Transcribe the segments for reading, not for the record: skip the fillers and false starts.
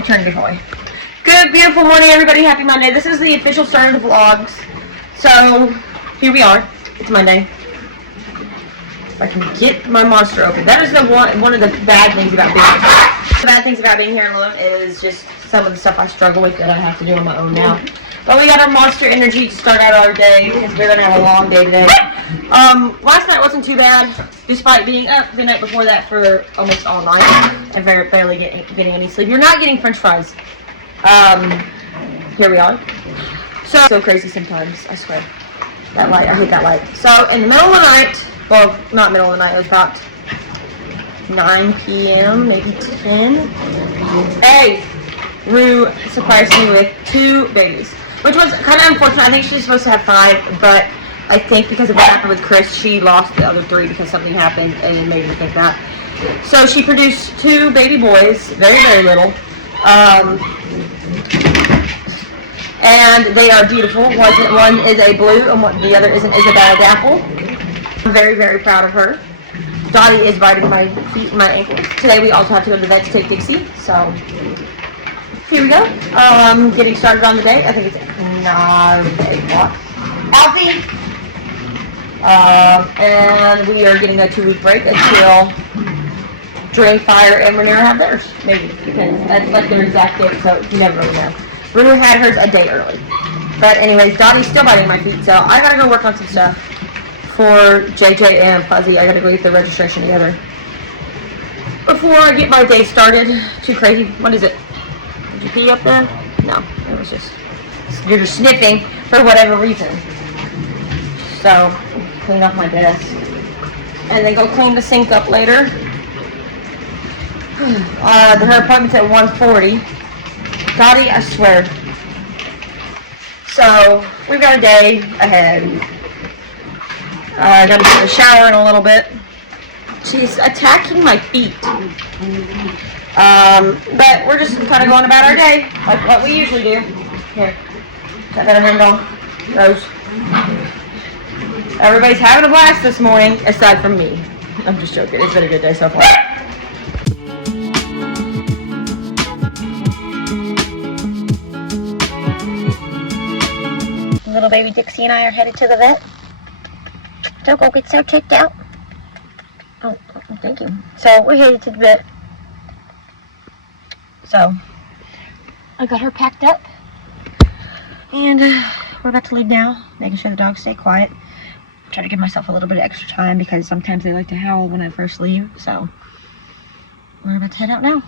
me turn this away. Good, beautiful morning, everybody. Happy Monday. This is the official start of the vlogs. So, here we are. It's Monday. If I can get my monster open. That is one of the bad things about being here. The bad things about being here alone is just some of the stuff I struggle with that I have to do on my own now. But we got our monster energy to start out our day because we're going to have a long day today. Last night wasn't too bad, despite being up the night before that for almost all night and barely getting any sleep. You're not getting French fries. Here we are. So crazy sometimes, I swear. That light, I hate that light. So in the middle of the night, well, not middle of the night, it was about 9 p.m., maybe 10. Hey, Rue surprised me with 2 babies, which was kind of unfortunate. I think she's supposed to have 5, but I think because of what happened with Chris, she lost the other 3 because something happened and it made her think that. So she produced 2 baby boys, very, very little. And they are beautiful. One is a blue and the other is a bad apple. I'm very, very proud of her. Dottie is biting my feet and my ankles. Today we also have to go to the vet to take Dixie, so here we go. Getting started on the day. I think it's 8 o'clock. Alfie! And we are getting a 2-week break until Dre, Fire, and Rhaenyra have theirs. Maybe, because that's like their exact date, so you never really know. Rhaenyra had hers a day early. But anyways, Dottie's still biting my feet, so I gotta go work on some stuff for JJ and Fuzzy. I gotta go get the registration together before I get my day started. Too crazy. What is it? Did you pee up there? No, it was just, you're just sniffing for whatever reason. So, clean up my desk. And then go clean the sink up later. Her appointment's at 1:40. Dottie, I swear. So, we've got a day ahead. I gotta get a shower in a little bit. She's attacking my feet. But we're just kind of going about our day, like what we usually do. Here, got that hand on. Rose. Everybody's having a blast this morning, aside from me. I'm just joking. It's been a good day so far. Little baby Dixie and I are headed to the vet. So go get so checked out. Oh, thank you. So we're headed to the vet. So I got her packed up. And we're about to leave now, making sure the dogs stay quiet. Try to give myself a little bit of extra time because sometimes they like to howl when I first leave. So we're about to head out now.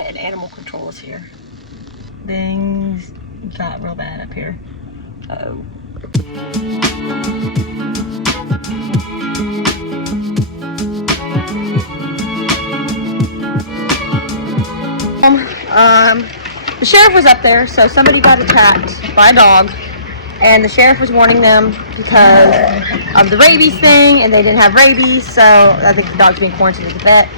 And animal control is here. Things got real bad up here. Uh-oh. The sheriff was up there, so somebody got attacked by a dog, and the sheriff was warning them because of the rabies thing, and they didn't have rabies, so I think the dog's being quarantined at the vet.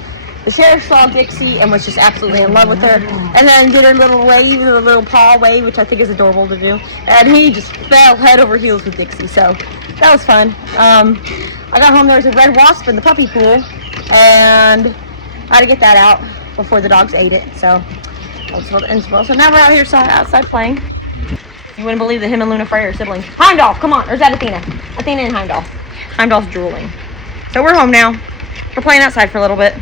The sheriff saw Dixie and was just absolutely in love with her, and then did her little wave, her little paw wave, which I think is adorable to do, and he just fell head over heels with Dixie, so that was fun. I got home, there was a red wasp in the puppy pool, and I had to get that out before the dogs ate it, so so now we're out here outside playing. You wouldn't believe that him and Luna Freya are siblings. Heimdall, come on, or is that Athena? Athena and Heimdall. Heimdall's drooling. So we're home now. We're playing outside for a little bit.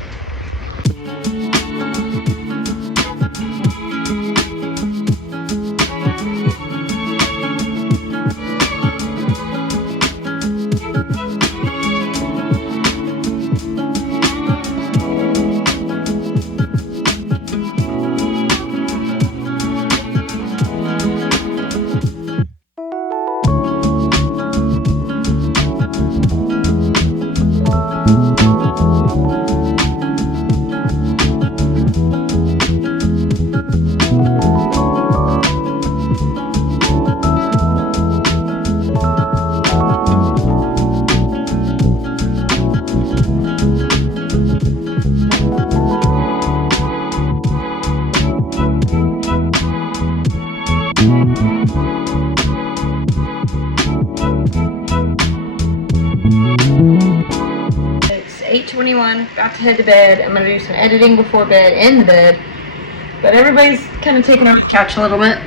8:21, about to head to bed. I'm gonna do some editing before bed, in the bed. But everybody's kind of taking over the couch a little bit.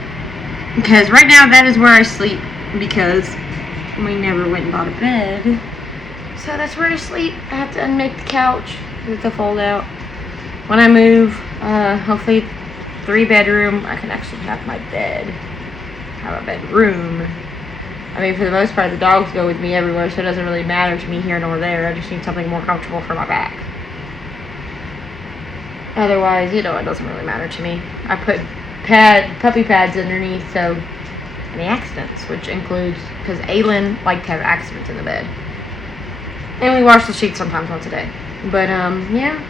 Because right now that is where I sleep. Because we never went and bought a bed. So that's where I sleep. I have to unmake the couch. It's a fold out. When I move, hopefully 3-bedroom, I can actually have my bed. Have a bedroom. I mean, for the most part, the dogs go with me everywhere, so it doesn't really matter to me here nor there. I just need something more comfortable for my back. Otherwise, you know, it doesn't really matter to me. I put puppy pads underneath, so any accidents, which includes, because Aylin liked to have accidents in the bed. And we wash the sheets sometimes once a day. But, yeah.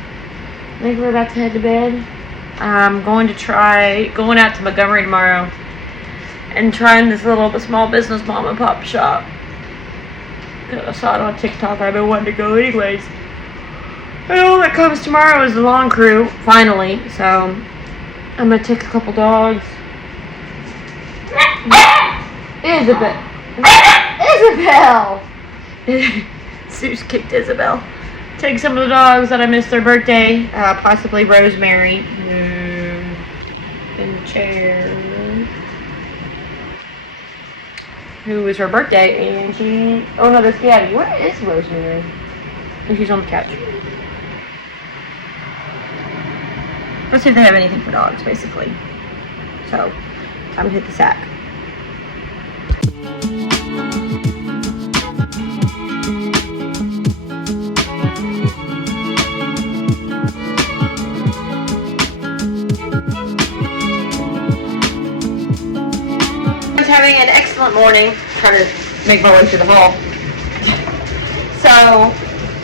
I think we're about to head to bed. I'm going to try going out to Montgomery tomorrow and trying this little small business mom and pop shop. I saw it on TikTok. I've been wanting to go anyways. And all that comes tomorrow is the lawn crew, finally. So I'm gonna take a couple dogs. Isabel! Zeus kicked Isabel. Take some of the dogs that I missed their birthday. Possibly Rosemary. In the chair. Who was her birthday, and she... Oh no, that's Gabby. Where is Rosemary? And she's on the couch. Let's see if they have anything for dogs, basically. So, time to hit the sack. Having an excellent morning. Trying to make my way through the hall. So,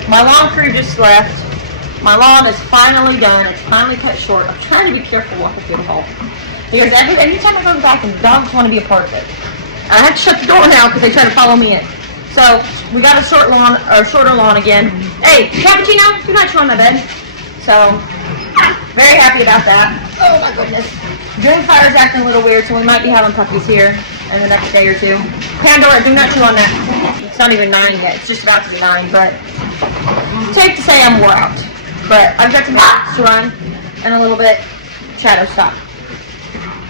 my lawn crew just left. My lawn is finally done. It's finally cut short. I'm trying to be careful walking through the hall. Because anytime I go in the back, the dogs want to be a part of it. I have to shut the door now because they try to follow me in. So, we got a shorter lawn again. Hey, Cappuccino, you're not showing my bed. So, very happy about that. Oh my goodness. Fire's acting a little weird, so we might be having puppies here in the next day or two. Pandora, do not chew on that. It's not even 9 yet. It's just about to be 9, but it's safe to say I'm wore out. But I've got some errands to run and a little bit. Shadow, stop.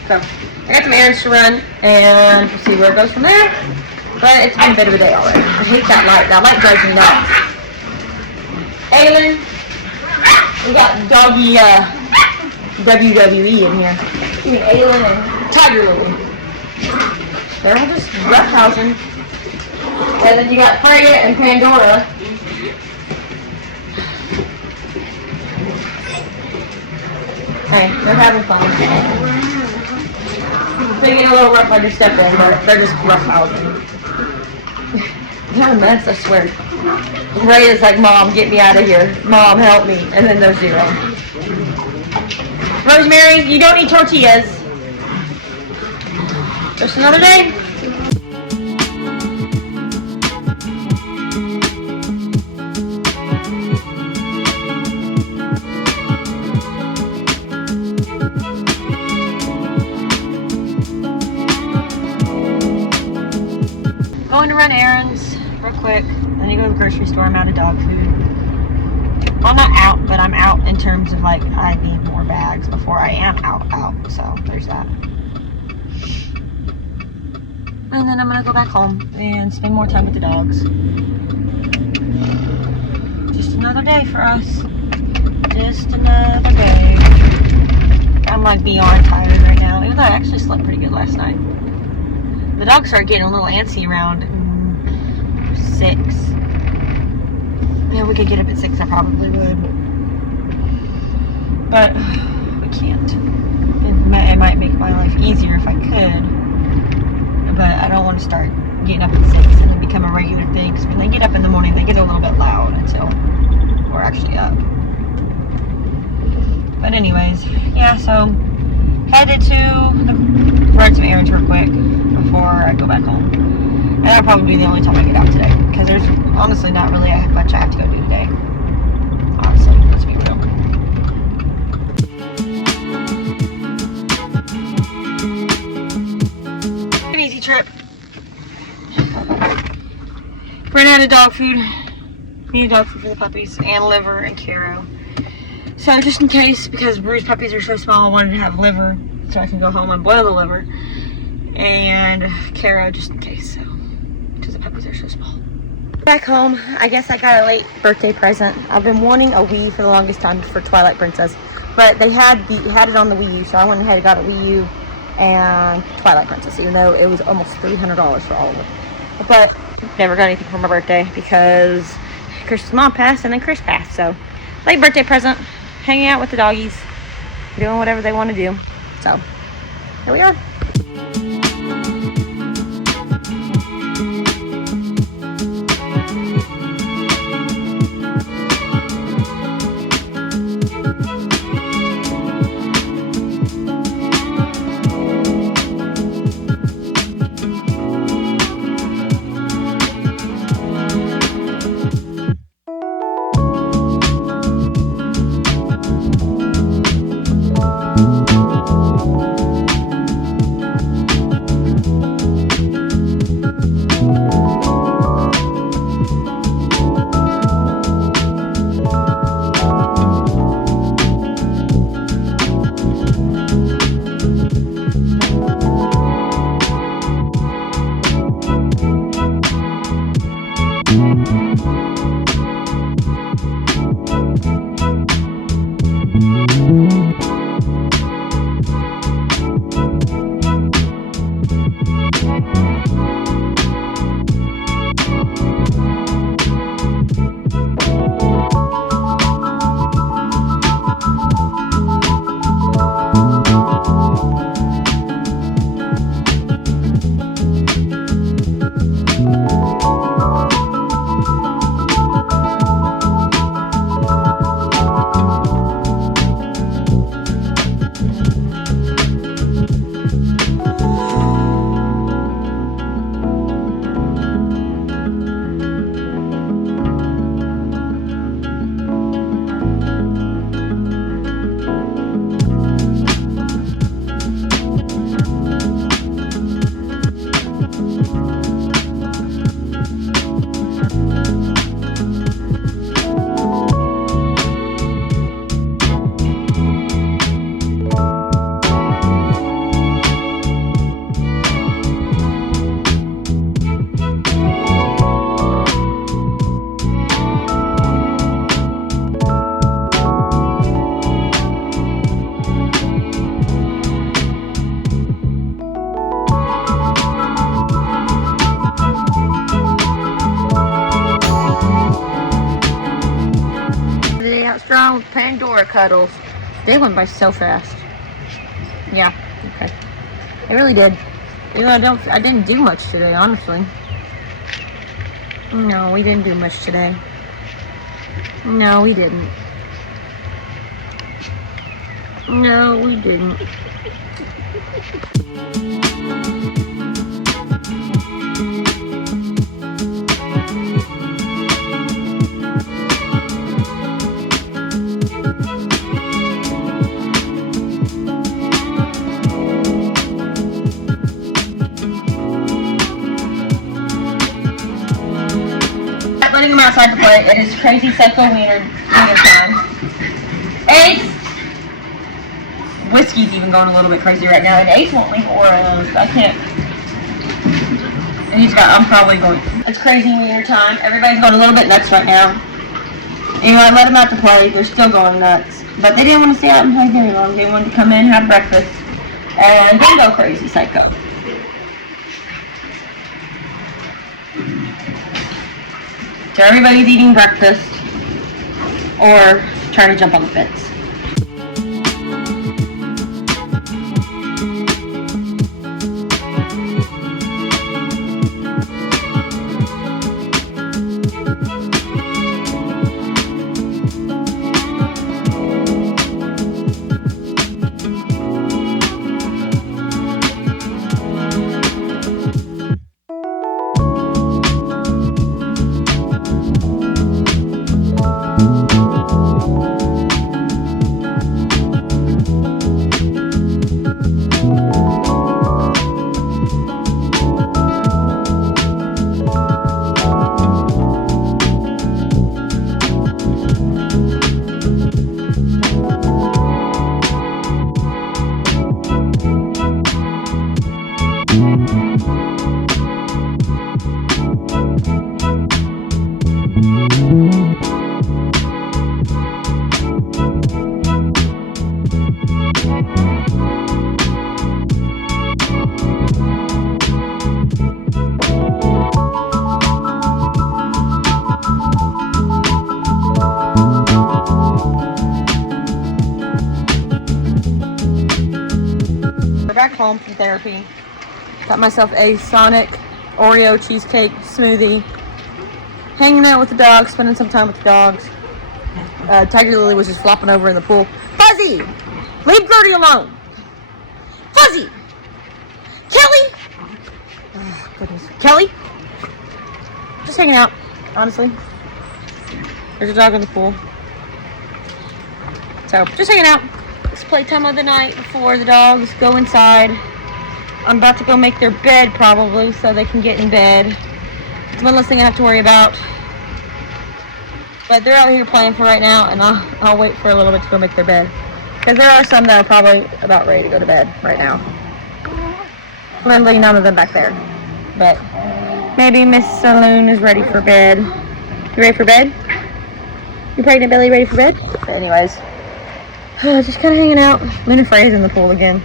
So I got some errands to run, and we'll see where it goes from there. But it's been a bit of a day already. I hate that light. That light drives me nuts. Aylin, we got doggy WWE in here. Aylin and Tiger Lily. They're all just roughhousing. And then you got Freya and Pandora. Hey, they're having fun. They get a little rough on your step in, but they're just roughhousing. They're a mess, I swear. Freya's like, Mom, get me out of here. Mom, help me. And then there's Zero. Rosemary, you don't eat tortillas. Just another day. Going to run errands real quick. Then you go to the grocery store. I'm out of dog food. Well, I'm not out, but I'm out in terms of like I need more bags before I am out. So there's that. And then I'm gonna go back home and spend more time with the dogs. Just another day for us. Just another day. I'm like beyond tired right now. Even though I actually slept pretty good last night. The dogs started getting a little antsy around 6. Yeah, we could get up at 6, I probably would. But we can't. It might make my life easier if I could. But I don't want to start getting up at 6 and then become a regular thing. Because when they get up in the morning, they get a little bit loud until we're actually up. But anyways, yeah, so headed to run some errands real quick before I go back home. And that'll probably be the only time I get out today. Because there's honestly not really a bunch I have to go do today. Honestly, let's be real. An easy trip. Ran out of dog food. Need dog food for the puppies and liver and Caro. So just in case, because Bruce's puppies are so small, I wanted to have liver so I can go home and boil the liver. And Caro just in case, so because the puppies are so small. Back home, I guess I got a late birthday present. I've been wanting a Wii for the longest time for Twilight Princess, but they had it on the Wii U, so I went ahead and got a Wii U and Twilight Princess, even though it was almost $300 for all of them. But never got anything for my birthday because Chris's mom passed and then Chris passed. So late birthday present, hanging out with the doggies, doing whatever they want to do. So here we are. Strong Pandora cuddles. They went by so fast. Yeah, okay. It really did. You know, I didn't do much today, honestly. No, we didn't do much today. No, we didn't. No, we didn't. Letting him outside to play. It is crazy psycho wiener time. Ace! Whiskey's even going a little bit crazy right now, and Ace won't leave Aura alone, so I can't. And I'm probably going. It's crazy wiener time. Everybody's going a little bit nuts right now. You know, I let them out to play. They're still going nuts. But they didn't want to stay out and play very long. They wanted to come in, have breakfast, and then go crazy psycho. So everybody's eating breakfast or trying to jump on the fence. home from therapy. Got myself a Sonic Oreo cheesecake smoothie. Hanging out with the dogs, spending some time with the dogs. Tiger Lily was just flopping over in the pool. Fuzzy! Leave Gertie alone! Fuzzy! Kelly! Oh, goodness. Kelly? Just hanging out, honestly. There's a dog in the pool. So, just hanging out. It's playtime of the night before the dogs go inside. I'm about to go make their bed probably so they can get in bed. It's one less thing I have to worry about. But they're out here playing for right now, and I'll wait for a little bit to go make their bed. Because there are some that are probably about ready to go to bed right now. Literally none of them back there. But maybe Miss Saloon is ready for bed. You ready for bed? You pregnant belly ready for bed? But anyways, just kind of hanging out. Lynn and Freya's in the pool again.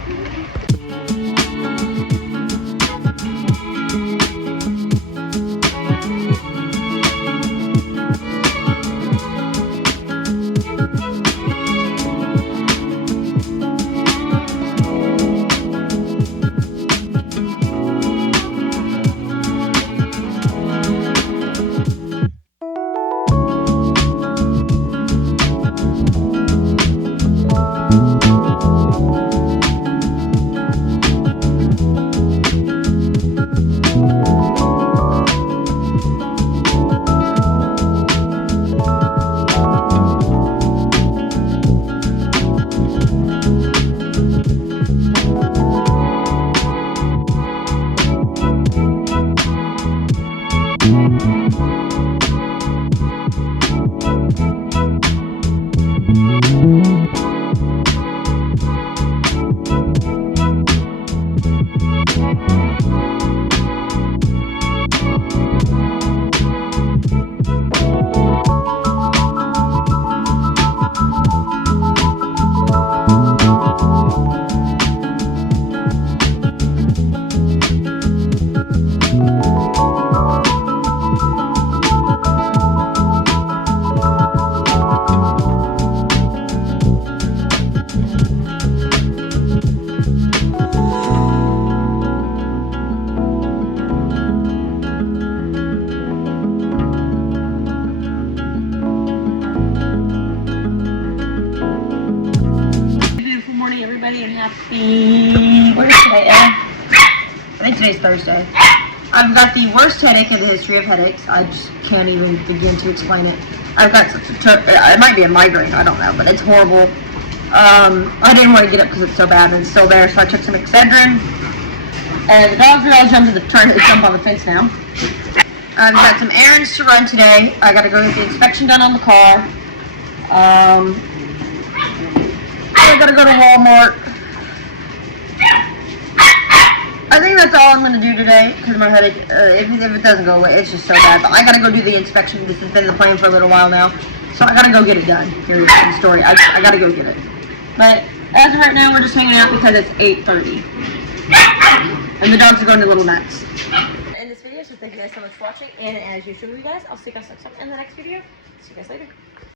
Everybody, and happy, what is today? I think today's Thursday. I've got the worst headache in the history of headaches. I just can't even begin to explain it. I've got such a, it might be a migraine, I don't know, but it's horrible. I didn't want to get up because it's so bad, and it's still there, so I took some Excedrin. And the dogs are all trying to jump on the fence now. I've got some errands to run today. I gotta go get the inspection done on the car. I gotta go to Walmart. I think that's all I'm gonna do today because my headache, if it doesn't go away, it's just so bad. But I gotta go do the inspection. This has been the plan for a little while now, so I gotta go get it done. Here's the story. I gotta go get it. But as of right now, we're just hanging out because it's 8:30, and the dogs are going to little nuts. In this video, so thank you guys so much for watching. And as usual, you guys, I'll see you guys next time in the next video. See you guys later.